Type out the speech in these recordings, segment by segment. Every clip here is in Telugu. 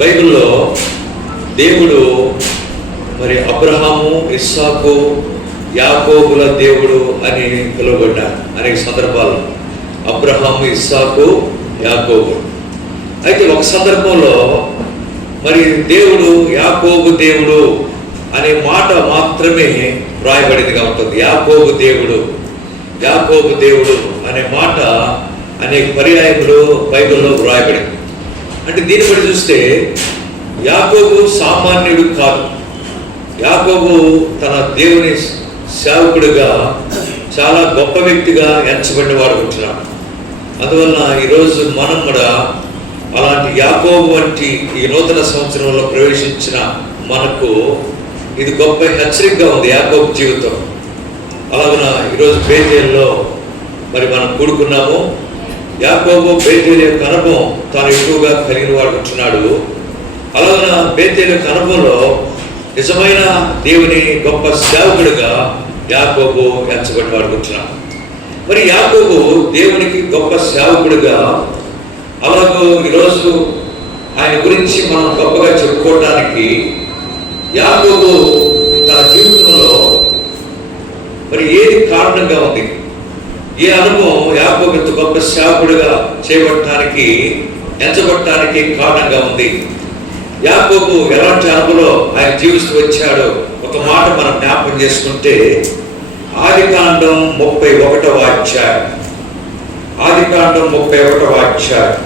బైబిల్లో దేవుడు మరి అబ్రహాము, ఇస్సాకు, యాకోబుల దేవుడు అని పిలువబడ్డారు అనేక సందర్భాలు. అబ్రహాము, ఇస్సాకు, యాకోబు. అయితే ఒక సందర్భంలో మరి దేవుడు యాకోబు దేవుడు అనే మాట మాత్రమే వ్రాయబడిందిగా ఉంటుంది. యాకోబు దేవుడు, యాకోబు దేవుడు అనే మాట అనేక పర్యాయములు బైబిల్లో వ్రాయబడింది. అంటే దీన్ని బట్టి చూస్తే యాకోబు సామాన్యుడు కాదు. యాకోబు తన దేవుని సేవకుడిగా చాలా గొప్ప వ్యక్తిగా ఎంచబడిన వాడు ఉంటున్నాడు. అందువలన ఈరోజు మనం కూడా అలాంటి యాకోబు వంటి ఈ నూతన సంవత్సరంలో ప్రవేశించిన మనకు ఇది గొప్ప హెచ్చరికగా ఉంది యాకోబు జీవితం. అలాగన ఈరోజు బేతేలులో మరి మనం కూడుకున్నాము. యాకోబు బేతేలు యొక్క అనుభవం తాను ఎక్కువగా కలిగిన వాడు ఉంటున్నాడు. అలాగన బేతేలు యొక్క అనుభవంలో నిజమైన దేవుని గొప్ప సేవకుడిగా యాకోబు ఎంచబడిన వాడు ఉంటున్నాడు. మరి యాకోబు దేవునికి గొప్ప సేవకుడిగా, అలాగూ ఈరోజు ఆయన గురించి మనం గొప్పగా చెప్పుకోవడానికి యాకోబు తన జీవితంలో మరి ఏది కారణంగా ఉంది? ఏ అనుభవం యాకోబు ఇంత గొప్ప సేవకుడిగా చేపట్టడానికి, ఎంచబట్టడానికి కారణంగా ఉంది? యాకోబు ఎలాంటి అనుభవంలో ఆయన జీవిస్తూ వచ్చాడో ఒక మాట మనం జ్ఞాపకం చేసుకుంటే, ఆదికాండం 31వ అధ్యాయం, ఆదికాండం 31వ అధ్యాయం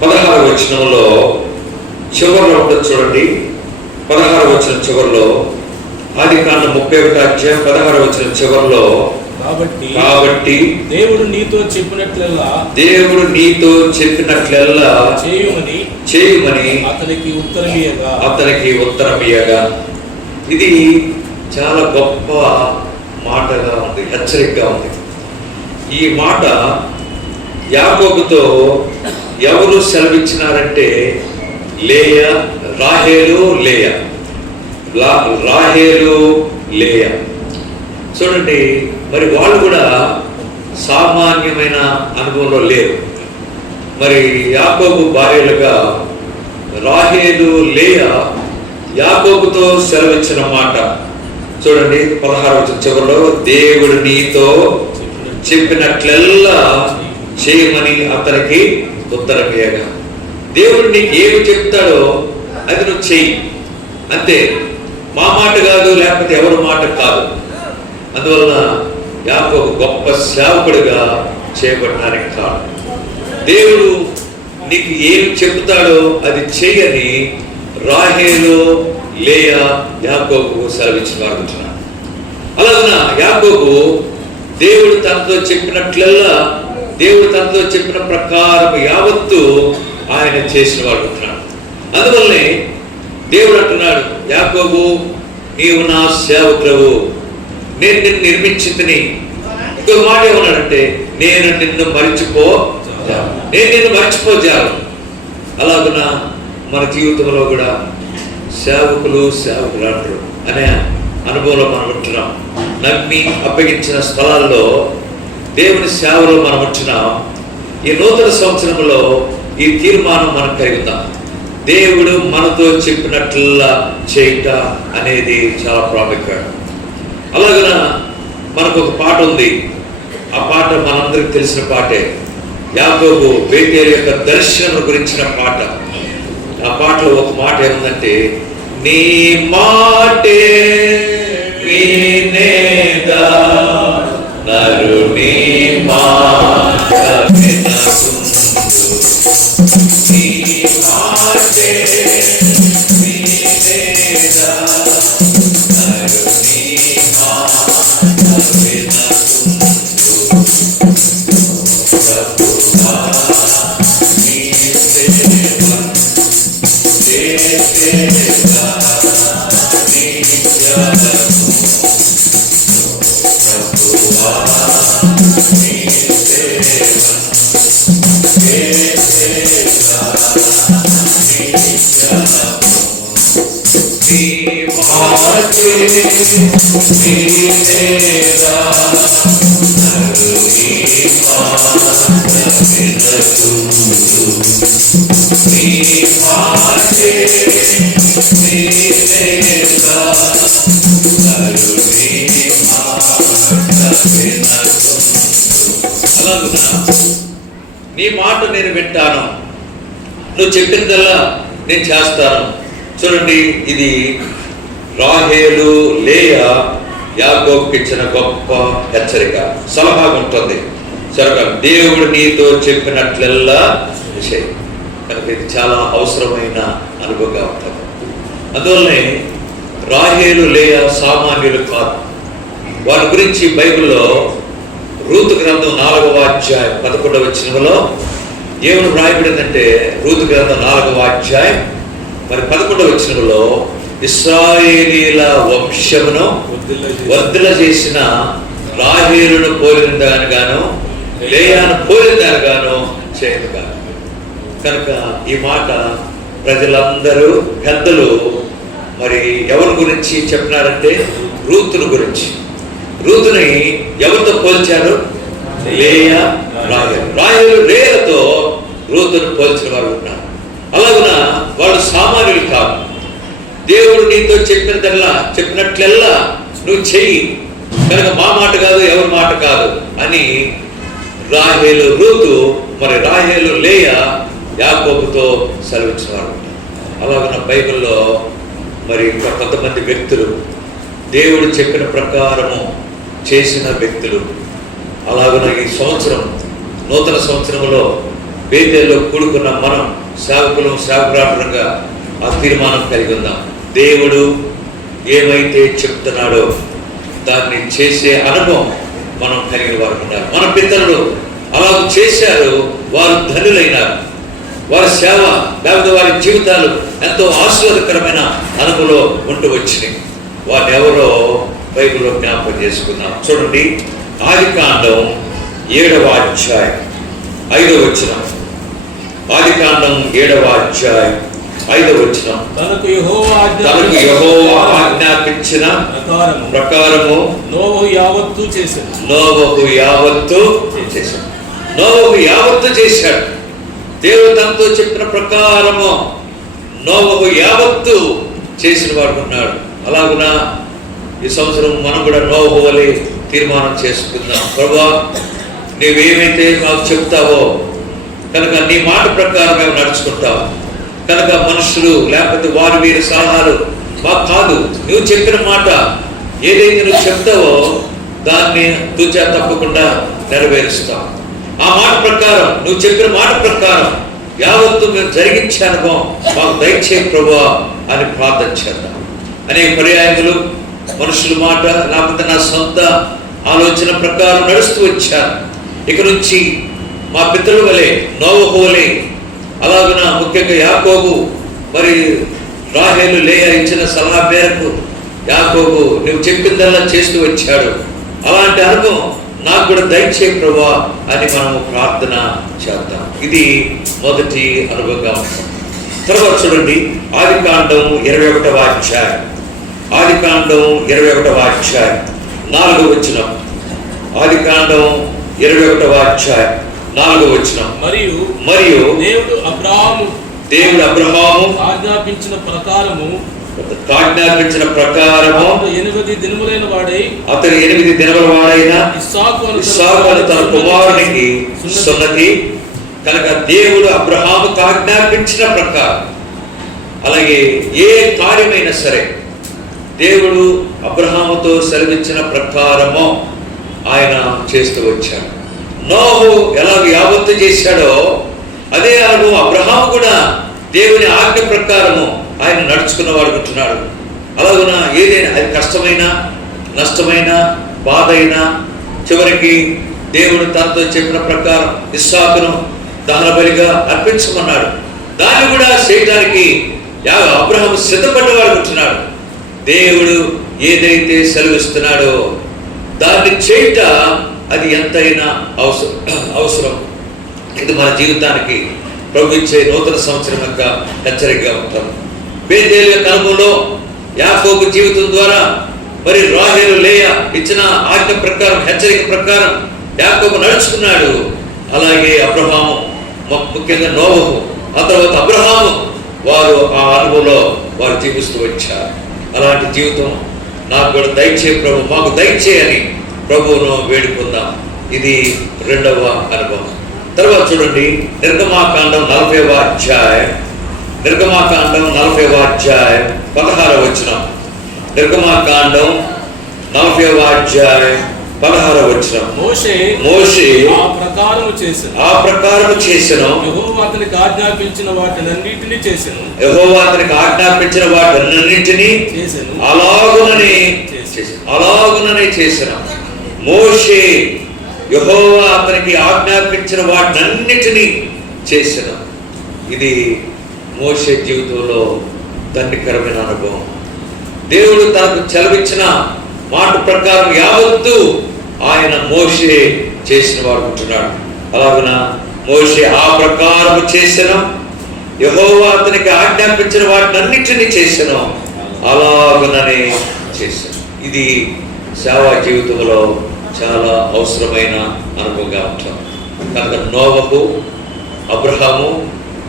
16వ వచనంలో చివరిలో ఉంటుంది చూడండి. 16వ వచనం చివరిలో, ఆదికాండం 31వ అధ్యాయం 16వ వచనం చివరిలో, కాబట్టి దేవుడు నీతో చెప్పినట్లెల్లా చేయమని అతనికి ఉత్తరమియ్యగా. ఇది చాలా గొప్ప మాటగా ఉంది, హెచ్చరికగా ఉంది. ఈ మాట యాకోబుతో ఎవరు సెలవిచ్చినారంటే రాహేలు లేయా. చూడండి, మరి వాళ్ళు కూడా సామాన్యమైన అనుభవంలో లేరు. మరి యాకోబు భార్యలుగా రాహేలు, లేయా యాకోబుతో సెలవిచ్చిన మాట చూడండి. 16వ వచనం చివరిలో, దేవుడు నీతో చెప్పినట్లెల్లా చేయమని అతనికి ఉత్తరమియ్యగా. దేవుడు నీకు ఏమి చెప్తాడో అది నువ్వు చెయ్యి, అంతే. మా మాట కాదు, లేకపోతే ఎవరి మాట కాదు. అందువలన యాకోబు గొప్ప సేవకుడిగా చేయబడడానికి కాదు. దేవుడు నీకు ఏమి చెప్తాడో అది చెయ్యని రాహేలు, లేయా యాకోబు సెలవిచ్చిన వారు ఉంటున్నారు. అలాగన యాకోబు దేవుడు తనతో చెప్పినట్లల్లా, దేవుడు తనతో చెప్పిన ప్రకారం యావత్తు ఆయన చేసిన వాడు ఉంటున్నాడు. అందువల్లనే దేవుడు అంటున్నాడు, యాకోబు నీవు నా సేవకుడవు, నేను నిన్ను నిర్మించిందని. ఇంకొక మాట ఏమన్నాడంటే, నేను నిన్ను మర్చిపోజాను. అలాగున మన జీవితంలో కూడా సేవకులు అంటారు అనే అనుభవంలో మనం ఉంటున్నాం. నమ్మి అప్పగించిన స్థలాల్లో దేవుని సేవలో మనం ఉంటున్నాం. ఈ నూతన సంవత్సరంలో ఈ తీర్మానం మనం కలుగుతాం. దేవుడు మనతో చెప్పినట్లా చేయుట అనేది చాలా ప్రాముఖ్యం. అలాగన మనకు ఒక పాట ఉంది. ఆ పాట మనందరికి తెలిసిన పాటే. యాకోబు బేతేలు యొక్క దర్శనం గురించిన పాట. ఆ పాటలో ఒక మాట ఏముందంటే, నీ మాటే వినేదా నరుని మాట వినకుండు, నీ మాటే వినేదా నరుని మాట వినకుండు, ప్రభువా నీ సేవ చేసేదా నిత్యము, ప్రభువా నీ సేవ చేసేదా నిత్యము, నీ మాటే వినేదా నరుని మాట నీ మాట నేను వింటాను, నువ్వు చెప్పిందల్లా నేను చేస్తాను. చూడండి, ఇది రాహేలు లేయా యాకోబుకి ఇచ్చిన గొప్ప హెచ్చరిక, సలహా ఉంటుంది. సరే, దేవుడు నీతో చెప్పినట్లెల్లా విషయం కనుక ఇది చాలా అవసరమైన అనుభవంగా ఉంటుంది. అందువల్లనే రాహేలు లేయా సామాన్యులు కాదు. వారి గురించి బైబిల్లో రూతు గ్రంథం 4వ అధ్యాయం 11వ వచనంలో ఏమని వ్రాయబడిందంటే, రూతు గ్రంథం 4వ అధ్యాయం 11వ వచనంలో ఇశ్రాయేలీల వంశమును వర్ధిల్ల చేసిన రాహేలును పోలిన దానిగాను లేయాను పోలిన దానిగాను చేయనుగా. కనుక ఈ మాట ప్రజలందరూ పెద్దలు మరి ఎవరి గురించి చెప్పినారంటే రూతును గురించి. రూతుని ఎవరితో పోల్చారు? లేయా, రాహేలు. రాహేలు లేయాతో రూతును పోల్చిన వారు ఉన్నారు. అలాగున వాళ్ళు సామాన్యులు కాదు. దేవుడు నీతో చెప్పినట్లెల్లా నువ్వు చెయ్యి, కనుక మా మాట కాదు, ఎవరి మాట కాదు అని రాహేలు రూతు, మరి రాహేలు లేయా యాకోబుతో సెలవించిన వారు. అలాగున బైబిల్లో మరి కొంతమంది వ్యక్తులు దేవుడు చెప్పిన ప్రకారము చేసిన వ్యక్తులు. అలాగున ఈ సంవత్సరం నూతన సంవత్సరంలో బేతేల్లో కూడుకున్న మనం సేవకురాలుగా ఆ తీర్మానం కలిగి ఉందాం. దేవుడు ఏమైతే చెప్తున్నాడో దాన్ని చేసే అనుభవం మనం కలిగిన వారు ఉన్నారు. మన పితరులు అలా చేశారు, వారు ధనులైనారు. వారి సేవ లేకపోతే వారి జీవితాలు ఎంతో ఆశీర్వాదకరమైన అనుభవంలో ఉంటూ వచ్చినాయి. వారిని ఎవరో బైబిల్లో జ్ఞాపకం చేసుకుందాం. చూడండి, ఆదికాండం 7వ అధ్యాయం 5వ వచనం. ఆదికాండం 7వ అధ్యాయం 5వ వచనం. తనకు యెహోవా ఆజ్ఞాపించిన ప్రకారము నోవహు యావత్తు చేశాడు. నోవహు యావత్తు చేశాడు. దేవుడు తనతో చెప్పిన ప్రకారము నోవహు యావత్తు చేసిన వాడు ఉన్నాడు. అలాగున ఈ సంవత్సరం మనం కూడా నోవహు వలె తీర్మానం చేసుకుందాం. ప్రభువా, నీవేమైతే మాకు చెప్తావో కనుక నీ మాట ప్రకారం మేము నడుచుకుంటావు. కనుక మనుషులు లేకపోతే వారు వీరి సలహాలు మాకు కాదు. నువ్వు చెప్పిన మాట ఏదైతే నువ్వు చెప్తావో దాన్ని తూచా తప్పకుండా నెరవేరుస్తావు. ఆ మాట ప్రకారం, నువ్వు చెప్పిన మాట ప్రకారం యావత్తు మేము జరిగించే అనుభవం మాకు దయచేయ ప్రభువా అని ప్రార్థన చేద్దాం. అనేక పర్యాయములు మనుషుల మాట లేకపోతే నా సొంత ఆలోచన ప్రకారం నడుస్తూ వచ్చాను. ఇక నుంచి మా పితరుల వలె, నోవహు వలె, అలాగున ముఖ్యంగా యాకోబు మరి రాహేలు లేయా ఇచ్చిన సలహా మేరకు యాకోబు నువ్వు చెప్పిందల్లా చేస్తూ వచ్చాడు. అలాంటి అనుభవం నాకు కూడా దయచేయ ప్రభువా అని మనము ప్రార్థన చేద్దాం. ఇది మొదటి అనుభవంగా ఉంటాం. తర్వాత చూడండి, ఆదికాండం 21వ అధ్యాయం 4వ వచనం. ఆదికాండం 21వ అధ్యాయం 4వ వచనం. మరియు దేవుడు అబ్రహాము ఆజ్ఞాపించిన ప్రకారము అతను 8 దినములైన వాడైన ఇస్సాకు తన కుమారునికి సున్నతి. కనుక దేవుడు అబ్రహాముకు ఆజ్ఞాపించిన ప్రకారం, అలాగే ఏ కార్యమైనా సరే దేవుడు అబ్రహాముతో సెలవిచ్చిన ప్రకారమో ఆయన చేస్తూ వచ్చాడు. నోహు ఎలాగ యావత్తు చేశాడో అదే అనుభవం అబ్రహాము కూడా దేవుని ఆజ్ఞ ప్రకారము ఆయన నడుచుకున్న వాడు ఉంటున్నాడు. అలాగున ఏదైనా అది కష్టమైనా, నష్టమైనా, బాధ అయినా చివరికి దేవుడు తనతో చెప్పిన ప్రకారం ఇస్సాకును దహన బలిగా అర్పించమన్నాడు. దాన్ని కూడా చేయడానికి అబ్రహాము సిద్ధపడ్డవాడు ఉంటున్నాడు. దేవుడు ఏదైతే సెలవిస్తున్నాడో దాన్ని చేయట అది ఎంతైనా అవసరం. ఇది మన జీవితానికి ప్రభు ఇచ్చే నూతన సంవత్సరం యొక్క హెచ్చరికగా ఉంటాం. బేతేలు యొక్క అనుభవంలో యాకోబు జీవితం ద్వారా మరి రాహేలు లేయా ఇచ్చిన ఆజ్ఞ ప్రకారం, హెచ్చరిక ప్రకారం యాకోబు నడుచుకున్నాడు. అలాగే అబ్రహాము, ముఖ్యంగా నోవహు, ఆ తర్వాత అబ్రహాము, వారు ఆ అనుభవంలో వారు జీవిస్తూ వచ్చారు. అలాంటి జీవితం నాకు కూడా దయచే ప్రభు, మాకు దయచేయని ప్రభువును వేడుకుందాం. ఇది రెండవ అనుభవం. తర్వాత చూడండి, నిర్గమాకాండం 40వ అధ్యాయం, నిర్గమాకాండం 40వ అధ్యాయం 16వ వచనం. నిర్గమాకాండం 40వ అధ్యాయం 16వ వచనం. మోషే ఆ ప్రకారము చేసెను. యెహోవా అతనికి ఆజ్ఞాపించిన వాటినన్నిటిని చేసెను. అలాగుననే చేసెను. మోషే యెహోవా అతనికి ఆజ్ఞాపించిన వాటినన్నిటినీ చేసెను. ఇది మోషే జీవితంలో ధన్యకరమైన అనుభవం. దేవుడు తనకు సెలవిచ్చిన మాట ప్రకారం యావత్తు ఆయన మోషే చేసిన వాడు ఉంటున్నాడు. అలాగున మోషే ఆ ప్రకారం చేసెను. యెహోవా అతనికి ఆజ్ఞాపించిన వాటినన్నిటినీ చేసెను. అలాగుననే చేశాను. ఇది సేవా జీవితంలో చాలా అవసరమైన అనుభవంగా ఉంటాం. కనుక నోవహు, అబ్రహాము,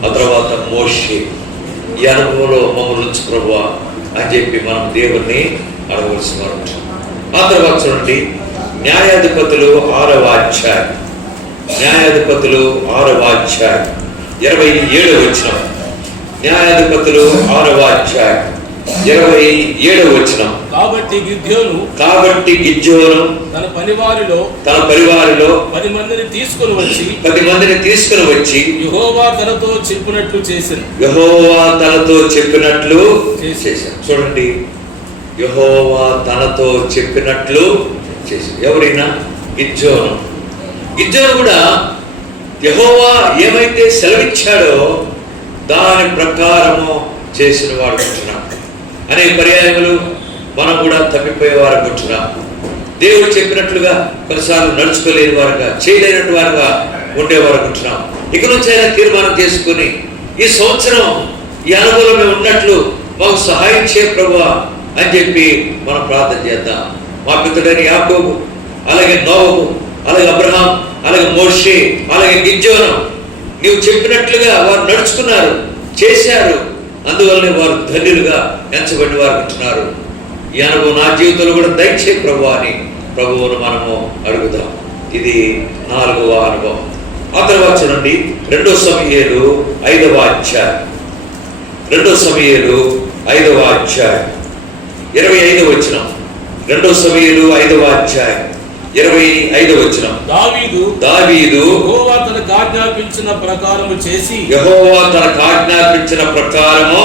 ఆ తర్వాత మోషే, ఈ అనుభవంలో మమ్మల్ని ఉంచు ప్రభువా అని చెప్పి మనం దేవుణ్ణి అడగవలసిన వారు ఉంటాం. ఆ తర్వాత చూడండి, న్యాయాధిపతులు 6వ అధ్యాయం, న్యాయాధిపతులు 6వ అధ్యాయం 27వ వచనం. న్యాయాధిపతులు 6వ అధ్యాయం 27వ వచనం. కాబట్టి గిద్యోను తన పరివారిలో 10 మందిని తీసుకొని వచ్చి యెహోవా తనతో చెప్పినట్లు చేశాను. చూడండి, యెహోవా తనతో చెప్పినట్లు చేశాను. ఎవరైనా గిద్యోను కూడా యెహోవా ఏమైతే సెలవిచ్చాడో దాని ప్రకారము చేసిన వాడు ఉంటున్నాం. అనేక పర్యాయములు మనం కూడా తప్పిపోయేవారు ఉంటున్నాం. దేవుడు చెప్పినట్లుగా కొన్నిసార్లు నడుచుకోలేని వారుగా, చేయలేనట్టు వారుగా ఉండేవారు ఉంటున్నాం. ఇక నుంచి అయినా తీర్మానం చేసుకుని ఈ సంవత్సరం ఈ అనుభవం మేము ఉన్నట్లు మాకు సహాయం చేయ ప్రభువా అని చెప్పి మనం ప్రార్థన చేద్దాం. మా పితరుడైన యాకోబు, అలాగే నోవహు, అలాగే అబ్రహాం, అలాగే మోషే, అలాగే గిద్యోను, నీవు చెప్పినట్లుగా వారు నడుచుకున్నారు, చేశారు. అందువల్లనే వారు ధన్యులుగా ఎంచబడి వారు ఉంటున్నారు. ఈ అనుభవం నా జీవితంలో కూడా దయచే ప్రభు అని ప్రభువును మనము అడుగుదాం. ఇది 4వ అనుభవం. ఆ తర్వాత చూడండి, 2 సమూయేలు 5వ అధ్యాయం, 2 సమూయేలు 5వ అధ్యాయం 25వ వచనం. 2 సమూయేలు 5వ అధ్యాయం 25వ వచనం. దావీదు యెహోవా తనకు ఆజ్ఞాపించిన ప్రకారము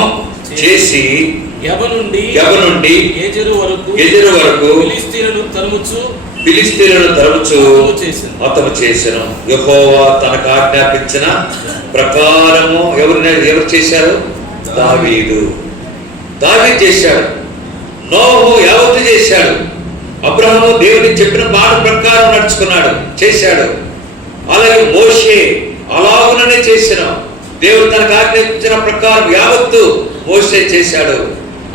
చేసి గెబ నుండి గెజెరు వరకు ఫిలిష్తీయులను తరుముచు హతము చేసెను. యెహోవా తనకు ఆజ్ఞాపించిన ప్రకారము ఎవరు చేశారు? దావీదు చేశాడు. నోవహు యావత్తు చేశాడు. అబ్రహాము దేవుని చెప్పిన మాట ప్రకారం నడుచుకున్నాడు, చేశాడు. అలాగే మోషే అలాగుననే చేశాను. దేవుడు తనకు ఆజ్ఞాపించిన ప్రకారం యావత్తు మోషే చేశాడు.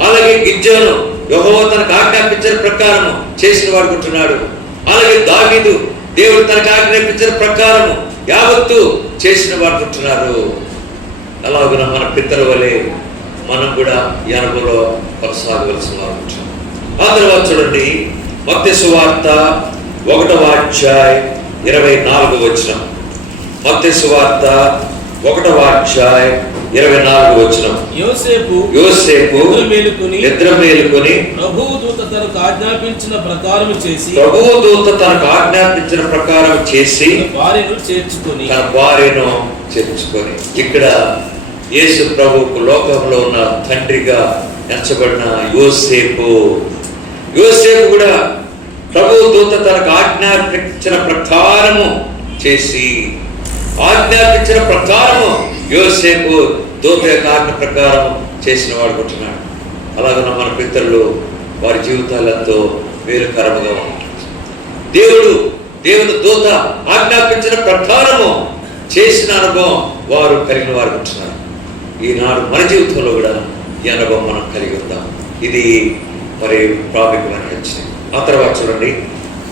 అలాగే గిద్యోను యెహోవా తనకు ఆజ్ఞాపించిన ప్రకారం చేసిన వాడు ఉంటున్నాడు. అలాగే దావీదు దేవుడు తనకు ఆజ్ఞాపించిన ప్రకారం యావత్తు చేసిన వాడు ఉంటున్నారు. అలాగున మన పితరుల వలె మనం కూడా ఈ అనుభవంలో కొనసాగవలసిన వారు ఉంటాం. ఆ తర్వాత చూడండి, మత్తయి సువార్త 1వ అధ్యాయం 24వ వచనం. మత్తయి సువార్త 1వ అధ్యాయం 24వ వచనం. యోసేపు నిద్ర మేలుకొని ప్రభువు దూత తనకు ఆజ్ఞాపించిన ప్రకారం చేసి తన భార్యను చేర్చుకొని. ఇక్కడ యేసు ప్రభువుకు లోకంలో ఉన్న తండ్రిగా ఎంచబడిన యోసేపు కూడా ప్రభువు దూత తనకు ఆజ్ఞాపించిన ప్రకారము చేసి, ఆజ్ఞాపించిన ప్రకారము యోసేపు దూత యొక్క ఆజ్ఞ ప్రకారం చేసిన వాడు ఉంటున్నాడు. అలాగే మన పితరులు వారి జీవితాలతో వేరుకరముగా ఉంటారు. దేవుని దూత ఆజ్ఞాపించిన ప్రకారము చేసిన అనుభవం వారు కలిగిన వారు ఉంటున్నారు. ఈనాడు మన జీవితంలో కూడా ఈ అనుభవం మనం కలిగి ఉందాం. ఇది మరి ప్రాముఖ్యమైన హెచ్చరిక. ఆ తర్వాత చూడండి,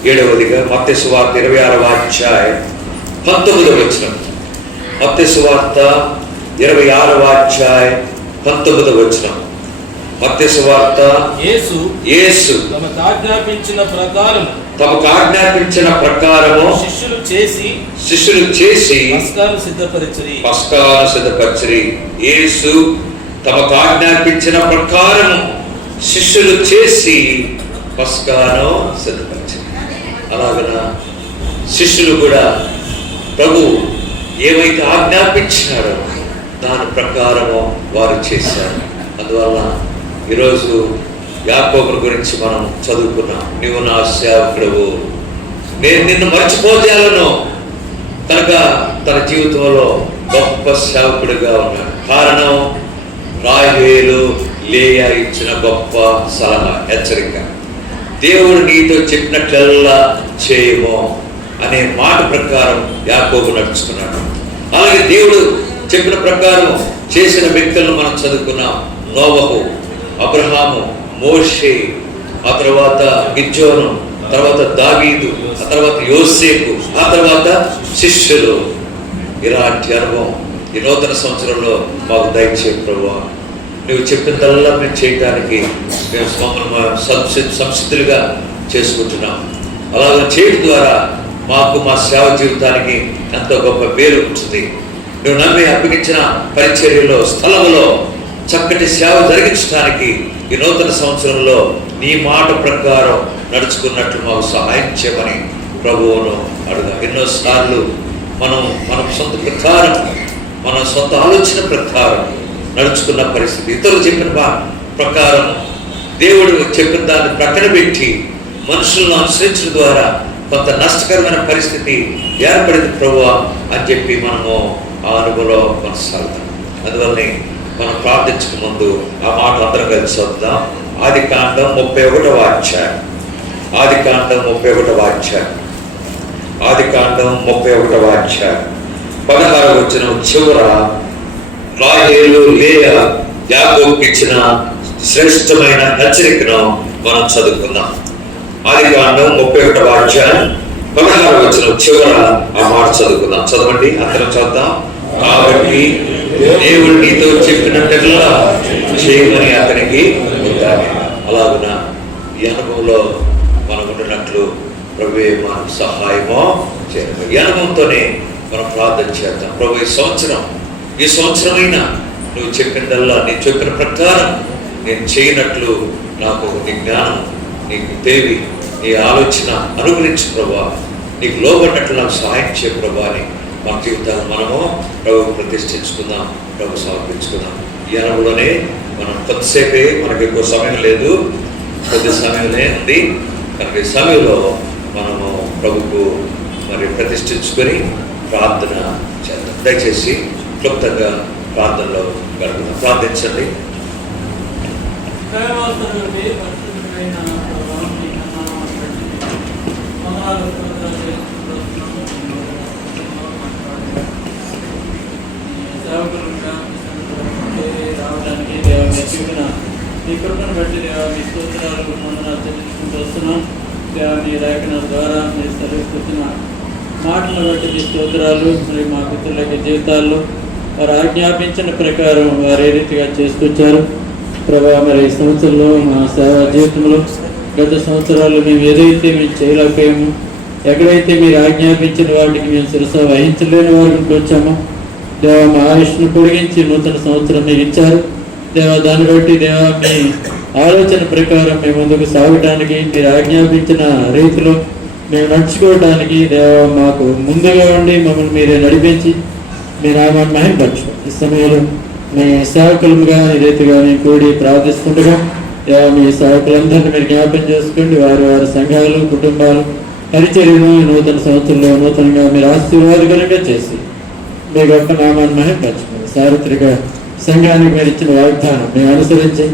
7వదిగా మత్తయి సువార్త 26వ అధ్యాయం 19వ వచనం. మత్తయి సువార్త 26వ అధ్యాయం 19వ వచనం. మత్తయి సువార్త యేసు తమకు ఆజ్ఞాపించిన ప్రకారము శిష్యులు చేసి పస్కాను సిద్ధపరిచిరి. యేసు తమకు ఆజ్ఞాపించిన ప్రకారము శిష్యులు చేసి పస్కాను సిద్ధపరిచిరి. అలాగన శిష్యులు కూడా ప్రభు ఏమైతే ఆజ్ఞాపించినారో దాని ప్రకారము వారు చేశారు. అందువల్ల ఈరోజు యాకోబుని గురించి మనం చదువుకున్నాం. నీవు నా సేవకుడవు, నేను నిన్ను మర్చిపోజాలను. కనుక తన జీవితంలో గొప్ప సేవకుడిగా ఉన్నాడు. కారణం రాహేలు లేయా ఇచ్చిన గొప్ప సలహా, హెచ్చరిక. దేవుడు నీతో చెప్పినట్లల్లా చేయము అనే మాట ప్రకారం యాకోబు నడుచుకున్నాడు. అలాగే దేవుడు చెప్పిన ప్రకారం చేసిన వ్యక్తులను మనం చదువుకున్నాం. నోవహు, అబ్రహాము, మోషే, ఆ తర్వాత గిద్యోను, తర్వాత దావీదు, ఆ తర్వాత యోసేపు, ఆ తర్వాత శిష్యులు. ఇలాంటి అనుభవం ఈ నూతన సంవత్సరంలో మాకు దయచే ప్రభువా. నువ్వు చెప్పినదల్లా మేము చేయడానికి మేము సంసిద్ధులుగా చేసుకుంటున్నాం. అలాగే చేయడం ద్వారా మాకు మా సేవ జీవితానికి ఎంతో గొప్ప పేరు ఉంటుంది. నువ్వు నమ్మి అప్పగించిన పరిచర్యలో స్థలంలో చక్కటి సేవ జరిగించడానికి ఈ నూతన సంవత్సరంలో నీ మాట ప్రకారం నడుచుకున్నట్లు మాకు సహాయం చేయమని ప్రభువును అడుగు. ఎన్నోసార్లు మనం సొంత ప్రకారం, మన సొంత ఆలోచన ప్రకారం నడుచుకున్న పరిస్థితి, ఇతరులు చెప్పిన ప్రకారం దేవుడు చెప్పిన దాన్ని ప్రక్కన పెట్టి మనుషులను అనుసరించడం ద్వారా కొంత నష్టకరమైన పరిస్థితి ఏర్పడింది ప్రభువా అని చెప్పి మనము ఆ అనుభవంలో కొనసాగుతాం. అందువల్లనే మనం ప్రార్థించక ముందు ఆ మాట అందరం కలిసి వద్దాం. ఆదికాండం 31వ అధ్యాయం. ఆదికాండం 31వ అధ్యాయం. ఆదికాండం 31వ అధ్యాయం 16వ వచనం చివర రాహేలు లేయా యాకోబుకి ఇచ్చిన శ్రేష్టమైన హెచ్చరికను మనం చదువుకుందాం. ఆదికాండం 31వ అధ్యాయం 16వ వచనం చివర ఆ మాట చదువుకుందాం. చదవండి, అందరం చదువుదాం. కాబట్టి దేవుడు నీతో చెప్పినట్టుగా చేయమని అతనికి చెప్పారు. అలాగున ఈ అనుభవంలో మనం ఉండినట్లు ప్రభువే మనకు సహాయమో చేయాలి. ఈ అనుభవంతోనే మనం ప్రార్థన చేద్దాం. ప్రభు ఈ సంవత్సరమైనా నువ్వు చెప్పినదల్లా నేను చెప్పిన ప్రకారం నేను చేయనట్లు నాకు నీ జ్ఞానం, నీకు తెలివి, నీ ఆలోచన అనుగ్రహించు ప్రభా. నీకు లోబడినట్లు నాకు సహాయం చేయ ప్రభా అని మన జీవితాలు మనము ప్రభు ప్రతిష్ఠించుకుందాం, ప్రభు సమర్పించుకుందాం. ఈ అనుభవంలోనే మనం కొద్దిసేపే, మనకు ఎక్కువ సమయం లేదు, కొద్ది సమయంలో ఉంది. కనుక ఈ సమయంలో మనము ప్రభుకు మరి ప్రతిష్ఠించుకొని ప్రార్థన చేద్దాం. దయచేసి క్లుప్తంగా ప్రార్థనలో గడుపుదాం. ప్రార్థించండి. రావడానికి దేవా చూపిన మీ కృపను బట్టి దేవా మీ స్తోత్రాలు చెల్లించుకుంటూ వస్తున్నాం. దేవా మీ లేఖన ద్వారా మీరు సెలవుస్తున్న మాటలను బట్టి మీ స్తోత్రాలు. మరి మా పితరులకి జీవితాల్లో వారు ఆజ్ఞాపించిన ప్రకారం వారు ఏ రీతిగా చేసుకొచ్చారు ప్రభా. మరి ఈ సంవత్సరంలో మా సేవా జీవితంలో గత సంవత్సరాలు మేము ఏదైతే మేము చేయలేకపోయామో, ఎక్కడైతే మీరు ఆజ్ఞాపించిన వాటికి మేము శిరస వహించలేని వారికి వచ్చామో దేవా మా ఆయుష్ను పొడిగించి నూతన సంవత్సరం మీరు ఇచ్చారు దేవా. దాన్ని బట్టి దేవా మీ ఆలోచన ప్రకారం మేము ముందుకు సాగటానికి, మీరు ఆజ్ఞాపించిన రీతిలో మేము నడుచుకోవడానికి దేవా మాకు ముందుగా ఉండి మమ్మల్ని మీరే నడిపించి మీ నామాన్ని మహిమపరచు. ఈ సమయంలో మీ సేవకులుగా ఈ రీతిగా మేము కూడి ప్రార్థిస్తుండగా దేవా మీ సేవకులందరినీ మీరు జ్ఞాపకం చేసుకోండి. వారి వారి సంఘాలు, కుటుంబాలు, పరిచర్యను నూతన సంవత్సరంలో నూతనంగా మీరు ఆశీర్వాదకరంగా చేసి మీ గొప్ప నామాన్ని మహిమపరచుకోండి. సార్వత్రిక సంఘానికి మీరు ఇచ్చిన వాగ్దానం మేము అనుసరించి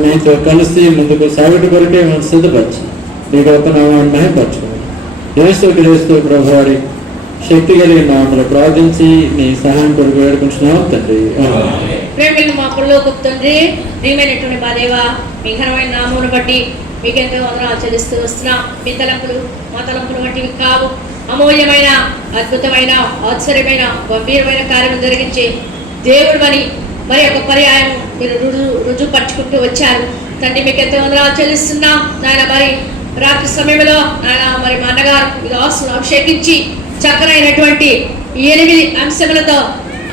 మీతో కలిసి ముందుకు సాగుట కొరకే మనం సిద్ధపరిచి మీ గొప్ప నామాన్ని మహిమపరచుకోండి. యేసుక్రీస్తు ప్రభువారి శక్తి కలిగిన నామములో ప్రార్థించి మీ సహాయం కొరకు వేడుకుంటున్నాం తండ్రి. ప్రేమలు మా పరలోకపు తండ్రి, ప్రియమైనటువంటి మా దేవా, మీ ఘనమైన నామమును బట్టి మీకెంతో వందనాలు చెల్లిస్తూ వస్తున్నాం. మీ తలంపులు మా తలంపులు వంటివి కావు. అమూల్యమైన, అద్భుతమైన, ఆశ్చర్యమైన, గంభీరమైన కార్యం జరిగించే దేవుడు అని మరి ఒక పర్యాయం మీరు రుజువుపరుచుకుంటూ వచ్చారు. తండ్రి మీకు ఎంతో వందనాలు చెల్లిస్తున్నాం నాయన. మరి రాత్రి సమయంలో నాయన మరి మా అన్నగారు విలాసును అభిషేకించి చక్కనైనటువంటి 8 అంశములతో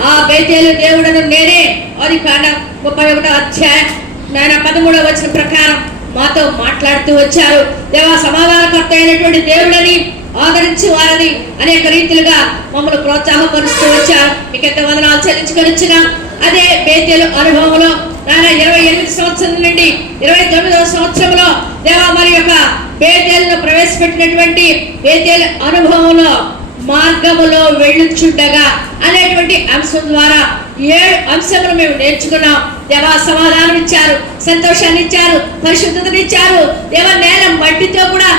ఆ బేతేలు దేవుడను నేనే అది కాండ 31వ అధ్యాయం నాయన 13వ వచనం ప్రకారం మాతో మాట్లాడుతూ వచ్చారు. దేవా, సమాధానకర్త అయినటువంటి దేవుడని ఆదరించి వారని అనేక రీతిలుగా మమ్మల్ని ప్రోత్సాహపరుస్తూ వచ్చారు. మీకు ఎంత వందనాలు చెల్లించుకొని వచ్చిన అదే బేతేలు అనుభవంలో నాయన 28 సంవత్సరం నుండి 29వ సంవత్సరంలో దేవా మరి యొక్క బేతేలును ప్రవేశపెట్టినటువంటి బేతేలు అనుభవంలో మార్గములో వెళ్ళుచుండగా అనేటువంటి అంశం ద్వారా 7 అంశములు మేము నేర్చుకున్నాం. దేవా, సమాధానం ఇచ్చారు, సంతోషాన్ని ఇచ్చారు, పరిశుద్ధతను ఇచ్చారు. దేవా, నేల మట్టితో కూడా